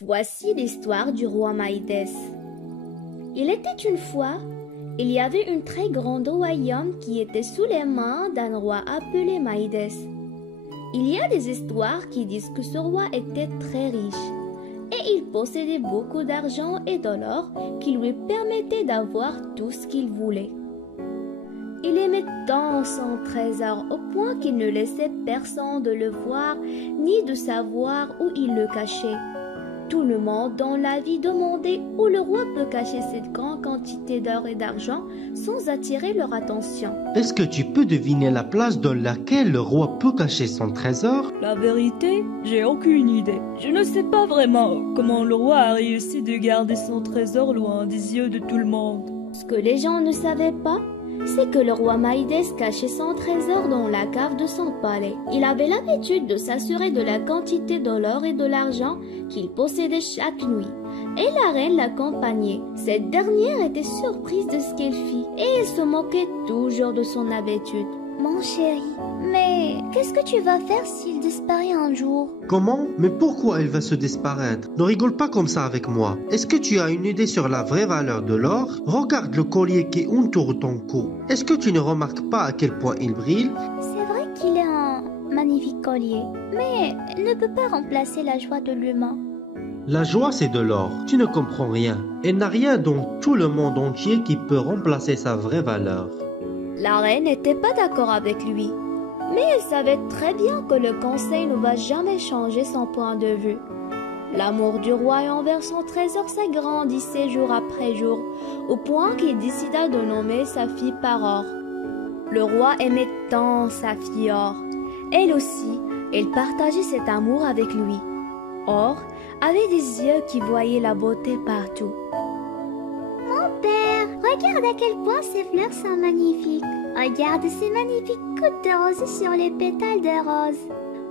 Voici l'histoire du roi Maïdès. Il était une fois, il y avait un très grand royaume qui était sous les mains d'un roi appelé Maïdès. Il y a des histoires qui disent que ce roi était très riche et il possédait beaucoup d'argent et de l'or qui lui permettait d'avoir tout ce qu'il voulait. Il aimait tant son trésor au point qu'il ne laissait personne de le voir ni de savoir où il le cachait. Tout le monde dans la vie demandait où le roi peut cacher cette grande quantité d'or et d'argent sans attirer leur attention. Est-ce que tu peux deviner la place dans laquelle le roi peut cacher son trésor? La vérité, j'ai aucune idée. Je ne sais pas vraiment comment le roi a réussi de garder son trésor loin des yeux de tout le monde. Ce que les gens ne savaient pas, c'est que le roi Maïdès cachait son trésor dans la cave de son palais. Il avait l'habitude de s'assurer de la quantité de l'or et de l'argent qu'il possédait chaque nuit. Et la reine l'accompagnait. Cette dernière était surprise de ce qu'il fit et elle se moquait toujours de son habitude. Mon chéri, mais qu'est-ce que tu vas faire s'il disparaît un jour? Comment? Mais pourquoi il va se disparaître? Ne rigole pas comme ça avec moi. Est-ce que tu as une idée sur la vraie valeur de l'or? Regarde le collier qui entoure ton cou. Est-ce que tu ne remarques pas à quel point il brille? C'est vrai qu'il est un magnifique collier, mais il ne peut pas remplacer la joie de l'humain. La joie, c'est de l'or. Tu ne comprends rien. Il n'y a rien dans tout le monde entier qui peut remplacer sa vraie valeur. La reine n'était pas d'accord avec lui, mais elle savait très bien que le conseil ne va jamais changer son point de vue. L'amour du roi envers son trésor s'agrandissait jour après jour, au point qu'il décida de nommer sa fille par Or. Le roi aimait tant sa fille Or. Elle aussi, elle partageait cet amour avec lui. Or avait des yeux qui voyaient la beauté partout. Mon père, regarde à quel point ces fleurs sont magnifiques. Regarde ces magnifiques gouttes de roses sur les pétales de rose.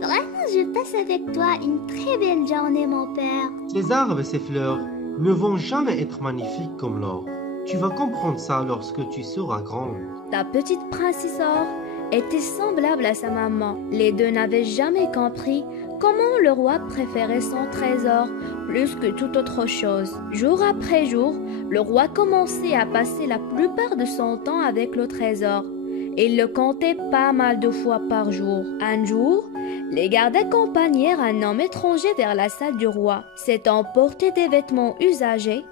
Vraiment, je passe avec toi une très belle journée, mon père. Ces arbres et ces fleurs ne vont jamais être magnifiques comme l'or. Tu vas comprendre ça lorsque tu seras grande. La petite princesse Or était semblable à sa maman. Les deux n'avaient jamais compris comment le roi préférait son trésor plus que toute autre chose. Jour après jour, le roi commençait à passer la plupart de son temps avec le trésor. Il le comptait pas mal de fois par jour. Un jour, les gardes accompagnèrent un homme étranger vers la salle du roi. Cet homme portait des vêtements usagés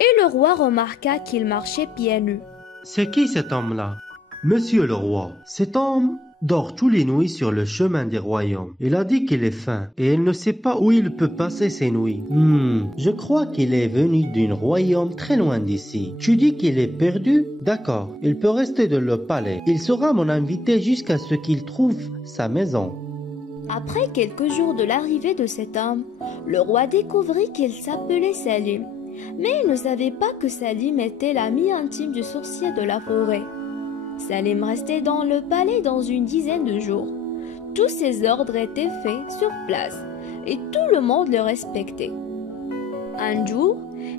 et le roi remarqua qu'il marchait pieds nus. C'est qui cet homme-là? Monsieur le roi, cet homme dort tous les nuits sur le chemin des royaumes. Il a dit qu'il est faim et il ne sait pas où il peut passer ses nuits. Je crois qu'il est venu d'un royaume très loin d'ici. Tu dis qu'il est perdu? D'accord, il peut rester dans le palais. Il sera mon invité jusqu'à ce qu'il trouve sa maison. Après quelques jours de l'arrivée de cet homme, le roi découvrit qu'il s'appelait Salim. Mais il ne savait pas que Salim était l'ami intime du sorcier de la forêt. Salim restait dans le palais dans une dizaine de jours. Tous ses ordres étaient faits sur place et tout le monde le respectait. Un jour,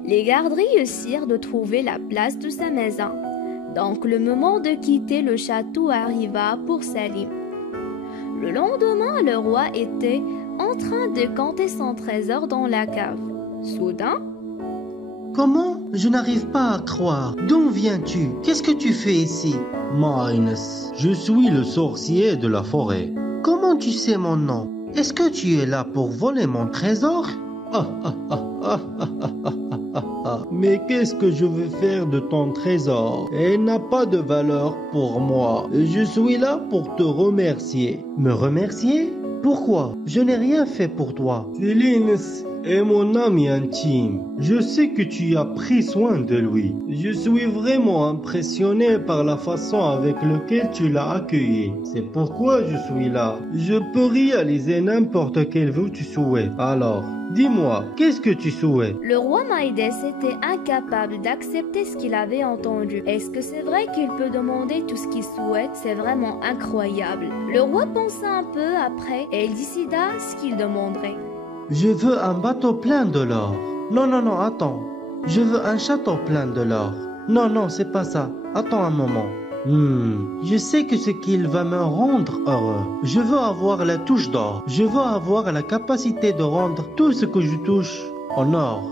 les gardes réussirent de trouver la place de sa maison. Donc le moment de quitter le château arriva pour Salim. Le lendemain, le roi était en train de compter son trésor dans la cave. Soudain, Comment? Je n'arrive pas à croire. D'où viens-tu? Qu'est-ce que tu fais ici? Maïdès, je suis le sorcier de la forêt. Comment tu sais mon nom? Est-ce que tu es là pour voler mon trésor? Mais qu'est-ce que je veux faire de ton trésor? Il n'a pas de valeur pour moi. Je suis là pour te remercier. Me remercier? Pourquoi? Je n'ai rien fait pour toi. Céline est mon ami intime. Je sais que tu as pris soin de lui. Je suis vraiment impressionné par la façon avec laquelle tu l'as accueilli. C'est pourquoi je suis là. Je peux réaliser n'importe quel vœu tu souhaites. Alors, dis-moi, qu'est-ce que tu souhaites? le roi Maïdès était incapable d'accepter ce qu'il avait entendu. Est-ce que c'est vrai qu'il peut demander tout ce qu'il souhaite? C'est vraiment incroyable. Le roi pensa un peu après et il décida ce qu'il demanderait. Je veux un bateau plein de l'or. Non, attends. Je veux un château plein de l'or. Non, c'est pas ça. Attends un moment. Je sais que ce qu'il va me rendre heureux. Je veux avoir la touche d'or. Je veux avoir la capacité de rendre tout ce que je touche en or.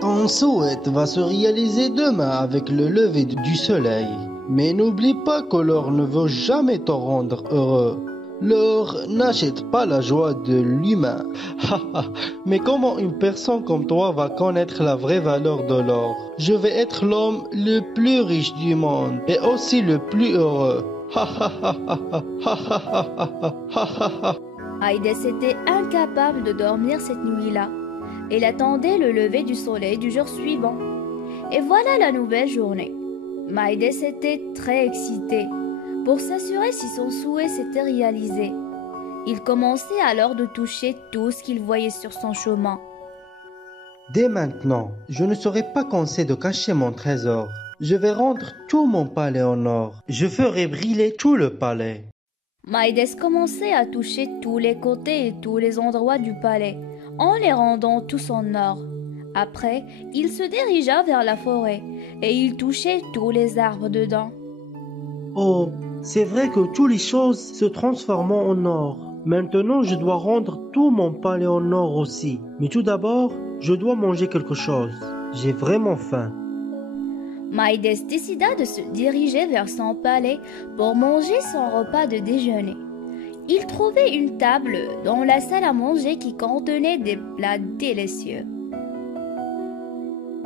Ton souhait va se réaliser demain avec le lever du soleil. Mais n'oublie pas que l'or ne veut jamais te rendre heureux. L'or n'achète pas la joie de l'humain. Mais comment une personne comme toi va connaître la vraie valeur de l'or? Je vais être l'homme le plus riche du monde et aussi le plus heureux. Maïdès était incapable de dormir cette nuit-là. Elle attendait le lever du soleil du jour suivant. Et voilà la nouvelle journée. Maïdès était très excité pour s'assurer si son souhait s'était réalisé. Il commençait alors de toucher tout ce qu'il voyait sur son chemin. Dès maintenant, je ne serai pas cansé de cacher mon trésor. Je vais rendre tout mon palais en or. Je ferai briller tout le palais. Maïdès commençait à toucher tous les côtés et tous les endroits du palais, en les rendant tous en or. Après, il se dirigea vers la forêt, et il touchait tous les arbres dedans. Oh, c'est vrai que toutes les choses se transforment en or. Maintenant, je dois rendre tout mon palais en or aussi. Mais tout d'abord, je dois manger quelque chose. J'ai vraiment faim. Maïdès décida de se diriger vers son palais pour manger son repas de déjeuner. Il trouvait une table dans la salle à manger qui contenait des plats délicieux.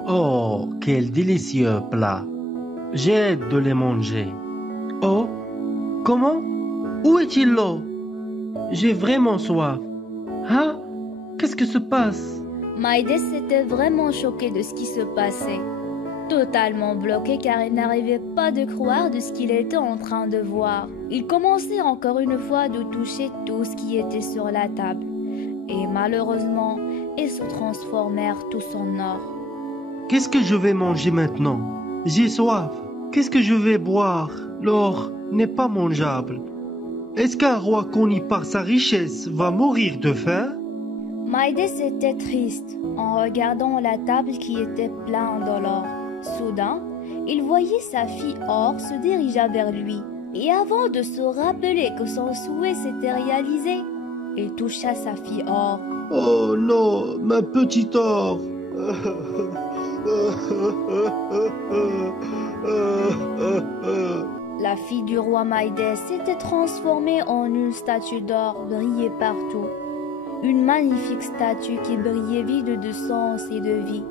Oh, quel délicieux plat. J'ai hâte de les manger. Oh, comment? Où est-il l'eau? J'ai vraiment soif. Hein? Qu'est-ce qui se passe? Maïdès était vraiment choqué de ce qui se passait. Totalement bloqué car il n'arrivait pas de croire de ce qu'il était en train de voir. Il commençait encore une fois de toucher tout ce qui était sur la table. Et malheureusement, ils se transformèrent tous en or. Qu'est-ce que je vais manger maintenant? J'ai soif. Qu'est-ce que je vais boire? L'or n'est pas mangeable. Est-ce qu'un roi connu par sa richesse va mourir de faim? Maïdès était triste en regardant la table qui était pleine d'or. Soudain, il voyait sa fille Or se dirigea vers lui. Et avant de se rappeler que son souhait s'était réalisé, il toucha sa fille Or. Oh non, ma petite Or. La fille du roi Maïdès s'était transformée en une statue d'or brillait partout. Une magnifique statue qui brillait vide de sens et de vie,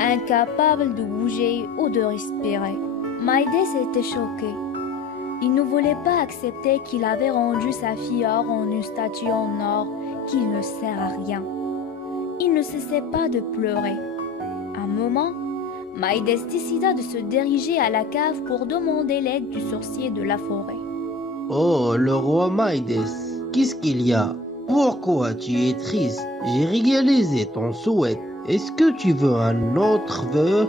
incapable de bouger ou de respirer. Maïdès était choqué. Il ne voulait pas accepter qu'il avait rendu sa fille Or en une statue en or qui ne sert à rien. Il ne cessait pas de pleurer. Un moment, Maïdès décida de se diriger à la cave pour demander l'aide du sorcier de la forêt. Oh, le roi Maïdès, qu'est-ce qu'il y a? Pourquoi tu es triste? J'ai réalisé ton souhait. Est-ce que tu veux un autre vœu?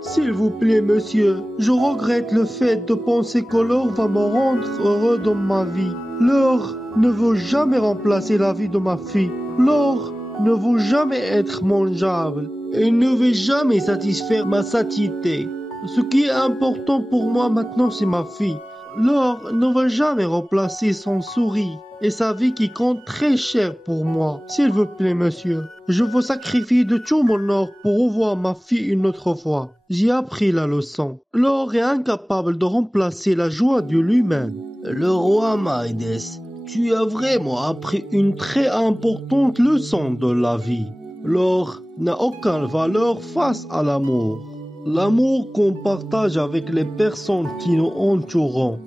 S'il vous plaît, monsieur, je regrette le fait de penser que l'or va me rendre heureux dans ma vie. L'or ne veut jamais remplacer la vie de ma fille. L'or ne veut jamais être mangeable. Il ne veut jamais satisfaire ma satiété. Ce qui est important pour moi maintenant, c'est ma fille. L'or ne va jamais remplacer son sourire et sa vie qui compte très cher pour moi. S'il vous plaît, monsieur, je veux sacrifier de tout mon or pour revoir ma fille une autre fois. J'ai appris la leçon. L'or est incapable de remplacer la joie de l'humain. Le roi Maïdès, tu as vraiment appris une très importante leçon de la vie. L'or n'a aucune valeur face à l'amour. L'amour qu'on partage avec les personnes qui nous entourent.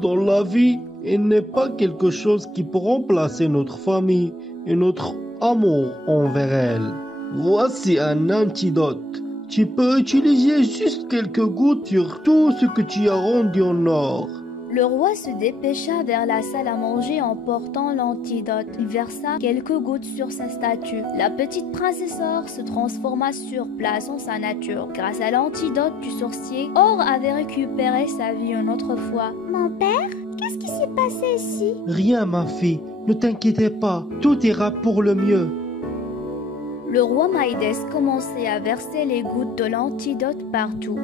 Dans la vie, il n'est pas quelque chose qui peut remplacer notre famille et notre amour envers elle. Voici un antidote. Tu peux utiliser juste quelques gouttes sur tout ce que tu as rendu en or. Le roi se dépêcha vers la salle à manger en portant l'antidote. Il versa quelques gouttes sur sa statue. La petite princesse Or se transforma sur place en sa nature. Grâce à l'antidote du sorcier, Or avait récupéré sa vie une autre fois. Mon père, qu'est-ce qui s'est passé ici? Rien, ma fille. Ne t'inquiétez pas. Tout ira pour le mieux. Le roi Maïdès commençait à verser les gouttes de l'antidote partout.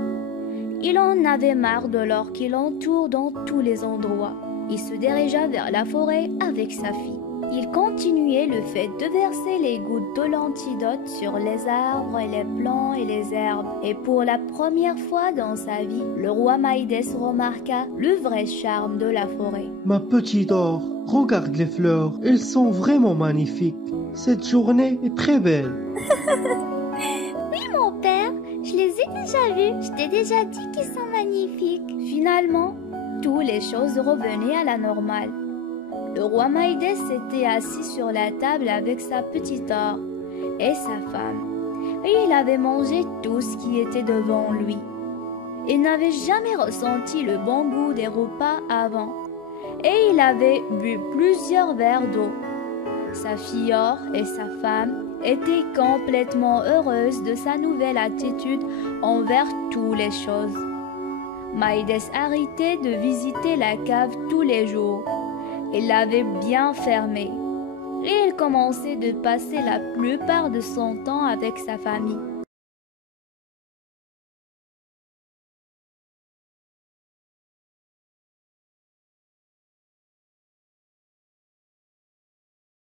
Il en avait marre de l'or qui l'entoure dans tous les endroits. Il se dirigea vers la forêt avec sa fille. Il continuait le fait de verser les gouttes de l'antidote sur les arbres et les plants et les herbes. Et pour la première fois dans sa vie, le roi Maïdès remarqua le vrai charme de la forêt. Ma petite Or, regarde les fleurs, elles sont vraiment magnifiques. Cette journée est très belle. Oui, mon père, je les ai déjà vus. Je t'ai déjà dit qu'ils sont magnifiques. Finalement, toutes les choses revenaient à la normale. Le roi Maïdès s'était assis sur la table avec sa petite Or et sa femme, et il avait mangé tout ce qui était devant lui. Il n'avait jamais ressenti le bon goût des repas avant, et il avait bu plusieurs verres d'eau. Sa fille Or et sa femme étaient complètement heureuses de sa nouvelle attitude envers toutes les choses. Maïdès arrêtait de visiter la cave tous les jours. Il l'avait bien fermée et il commençait de passer la plupart de son temps avec sa famille.